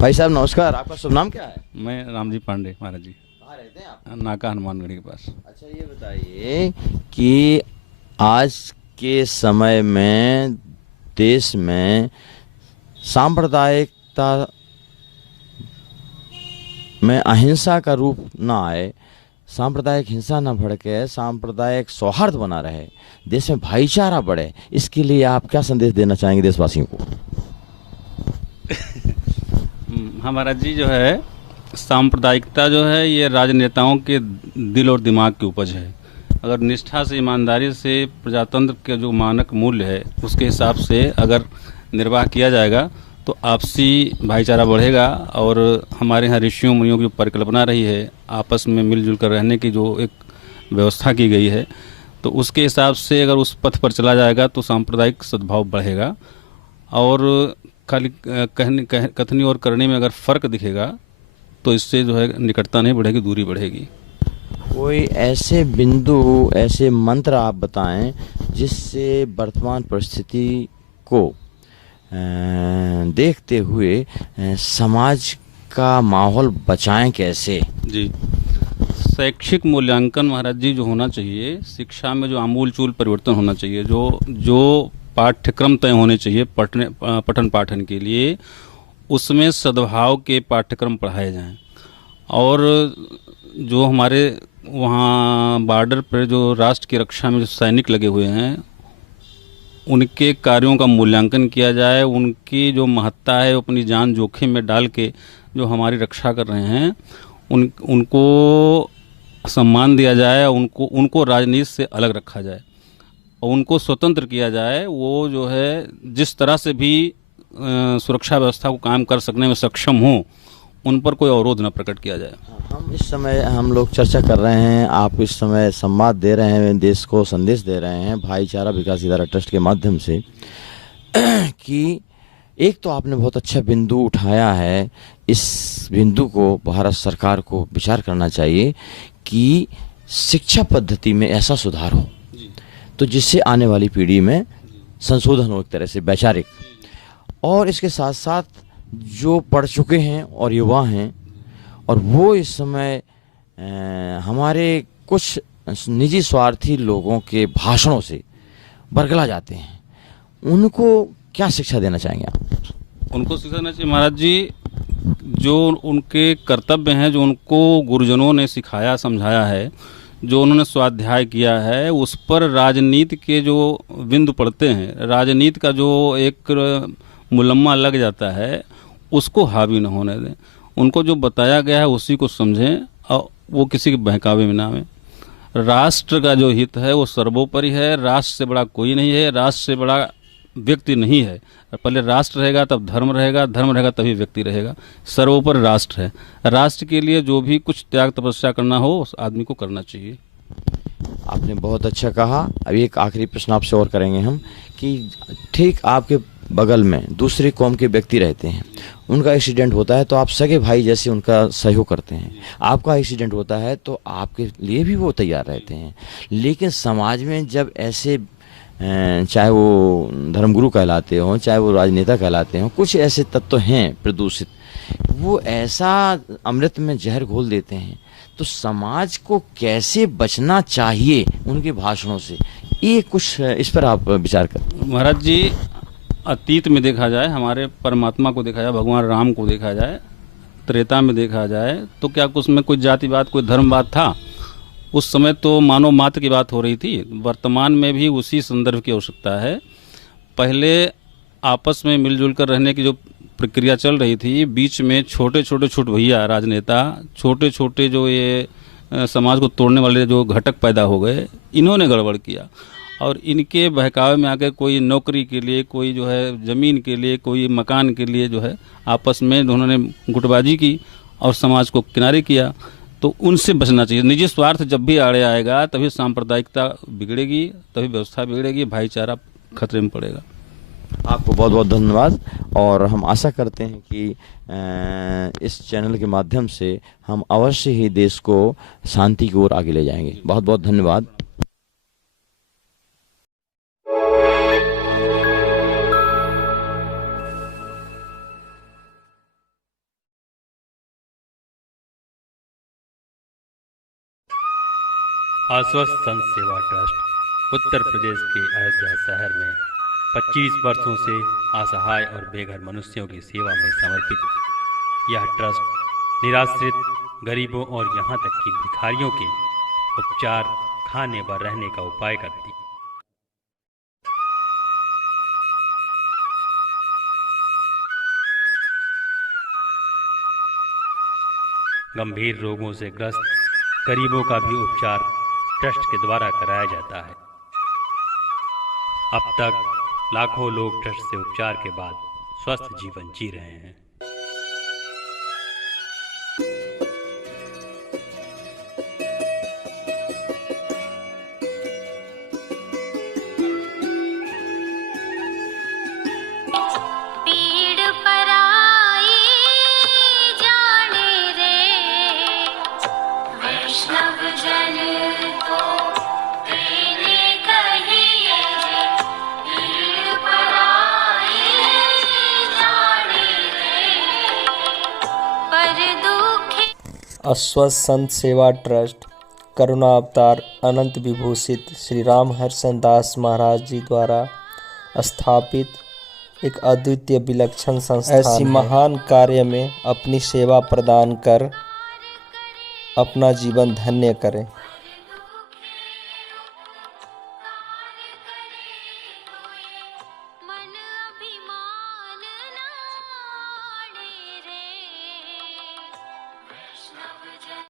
भाई साहब नमस्कार, आपका शुभ नाम क्या है? मैं रामजी पांडे महाराज जी। कहाँ रहते हैं आप? नाका हनुमानगढ़ी के पास। अच्छा ये बताइए कि आज के समय में देश में सांप्रदायिकता में अहिंसा का रूप ना आए, सांप्रदायिक हिंसा ना भड़के, सांप्रदायिक सौहार्द बना रहे, देश में भाईचारा बढ़े, इसके लिए आप क्या संदेश देना चाहेंगे देशवासियों को? हाँ महाराज जी, जो है सांप्रदायिकता जो है ये राजनेताओं के दिल और दिमाग की उपज है। अगर निष्ठा से, ईमानदारी से प्रजातंत्र के जो मानक मूल्य है उसके हिसाब से अगर निर्वाह किया जाएगा तो आपसी भाईचारा बढ़ेगा। और हमारे यहाँ ऋषियों मुनियों की परिकल्पना रही है आपस में मिलजुल कर रहने की जो एक व्यवस्था की गई है, तो उसके हिसाब से अगर उस पथ पर चला जाएगा तो सांप्रदायिक सद्भाव बढ़ेगा। और खाली कथनी और करने में अगर फ़र्क दिखेगा तो इससे जो है निकटता नहीं बढ़ेगी, दूरी बढ़ेगी। कोई ऐसे बिंदु, ऐसे मंत्र आप बताएं जिससे वर्तमान परिस्थिति को देखते हुए समाज का माहौल बचाएं कैसे? जी, शैक्षिक मूल्यांकन महाराज जी जो होना चाहिए, शिक्षा में जो आमूल चूल परिवर्तन होना चाहिए, जो जो पाठ्यक्रम तय होने चाहिए पठन पाठन के लिए, उसमें सद्भाव के पाठ्यक्रम पढ़ाए जाएं। और जो हमारे वहाँ बॉर्डर पर जो राष्ट्र की रक्षा में जो सैनिक लगे हुए हैं उनके कार्यों का मूल्यांकन किया जाए। उनकी जो महत्ता है वो अपनी जान जोखिम में डाल के जो हमारी रक्षा कर रहे हैं उनको सम्मान दिया जाए। उनको उनको राजनीति से अलग रखा जाए और उनको स्वतंत्र किया जाए। वो जो है जिस तरह से भी सुरक्षा व्यवस्था को काम कर सकने में सक्षम हो, उन पर कोई अवरोध न प्रकट किया जाए। हम इस समय हम लोग चर्चा कर रहे हैं, आप इस समय संवाद दे रहे हैं, देश को संदेश दे रहे हैं भाईचारा विकास इदारा ट्रस्ट के माध्यम से कि एक तो आपने बहुत अच्छा बिंदु उठाया है। इस बिंदु को भारत सरकार को विचार करना चाहिए कि शिक्षा पद्धति में ऐसा सुधार हो तो जिससे आने वाली पीढ़ी में संशोधन हो, एक तरह से वैचारिक। और इसके साथ साथ जो पढ़ चुके हैं और युवा हैं और वो इस समय हमारे कुछ निजी स्वार्थी लोगों के भाषणों से बरगला जाते हैं, उनको क्या शिक्षा देना चाहेंगे आप? उनको शिक्षा देना चाहिए महाराज जी, जो उनके कर्तव्य हैं, जो उनको गुरुजनों ने सिखाया समझाया है, जो उन्होंने स्वाध्याय किया है, उस पर राजनीति के जो बिंदु पड़ते हैं, राजनीति का जो एक मुलम्मा लग जाता है, उसको हावी न होने दें। उनको जो बताया गया है उसी को समझें और वो किसी के बहकावे में ना आवें। राष्ट्र का जो हित है वो सर्वोपरि है। राष्ट्र से बड़ा कोई नहीं है, राष्ट्र से बड़ा व्यक्ति नहीं है। पहले राष्ट्र रहेगा तब धर्म रहेगा, धर्म रहेगा तभी व्यक्ति रहेगा। सर्वोपरि राष्ट्र है। राष्ट्र के लिए जो भी कुछ त्याग तपस्या करना हो उस आदमी को करना चाहिए। आपने बहुत अच्छा कहा। अभी एक आखिरी प्रश्न आपसे और करेंगे हम कि ठीक आपके बगल में दूसरी कौम के व्यक्ति रहते हैं, उनका एक्सीडेंट होता है तो आप सगे भाई जैसे उनका सहयोग करते हैं। आपका एक्सीडेंट होता है तो आपके लिए भी वो तैयार रहते हैं। लेकिन समाज में जब ऐसे चाहे वो धर्मगुरु कहलाते हों, चाहे वो राजनेता कहलाते हों, कुछ ऐसे तत्व हैं प्रदूषित, वो ऐसा अमृत में जहर घोल देते हैं, तो समाज को कैसे बचना चाहिए उनके भाषणों से? ये कुछ इस पर आप विचार करें। महाराज जी, अतीत में देखा जाए, हमारे परमात्मा को देखा जाए, भगवान राम को देखा जाए, त्रेता में देखा जाए, तो क्या उसमें कोई जातिवाद, कोई धर्मवाद था? उस समय तो मानव मात्र की बात हो रही थी। वर्तमान में भी उसी संदर्भ की आवश्यकता है। पहले आपस में मिलजुल कर रहने की जो प्रक्रिया चल रही थी, बीच में छोटे छोटे छुट भैया राजनेता, छोटे छोटे जो ये समाज को तोड़ने वाले जो घटक पैदा हो गए, इन्होंने गड़बड़ किया। और इनके बहकावे में आकर कोई नौकरी के लिए, कोई जो है ज़मीन के लिए, कोई मकान के लिए जो है आपस में उन्होंने गुटबाजी की और समाज को किनारे किया। तो उनसे बचना चाहिए। निजी स्वार्थ जब भी आड़े आएगा तभी सांप्रदायिकता बिगड़ेगी, तभी व्यवस्था बिगड़ेगी, भाईचारा खतरे में पड़ेगा। आपको बहुत बहुत धन्यवाद। और हम आशा करते हैं कि इस चैनल के माध्यम से हम अवश्य ही देश को शांति की ओर आगे ले जाएंगे। बहुत बहुत धन्यवाद। आश्वस्त संत सेवा ट्रस्ट उत्तर प्रदेश के अयोध्या शहर में 25 वर्षों से असहाय और बेघर मनुष्यों की सेवा में समर्पित यह ट्रस्ट निराश्रित गरीबों और यहाँ तक कि भिखारियों के उपचार, खाने व रहने का उपाय करती है। गंभीर रोगों से ग्रस्त गरीबों का भी उपचार ट्रस्ट के द्वारा कराया जाता है। अब तक लाखों लोग ट्रस्ट से उपचार के बाद स्वस्थ जीवन जी रहे हैं। पीड़ पराई जाने रे वैष्णव जन को तेने कहिए पीड़ पराई जाने रे पर दुखी। आश्वस्त संत सेवा ट्रस्ट करुणा अवतार अनंत विभूषित श्री राम हर्षण दास महाराज जी द्वारा स्थापित एक अद्वितीय विलक्षण संस्थान ऐसी महान कार्य में अपनी सेवा प्रदान कर अपना जीवन धन्य करें।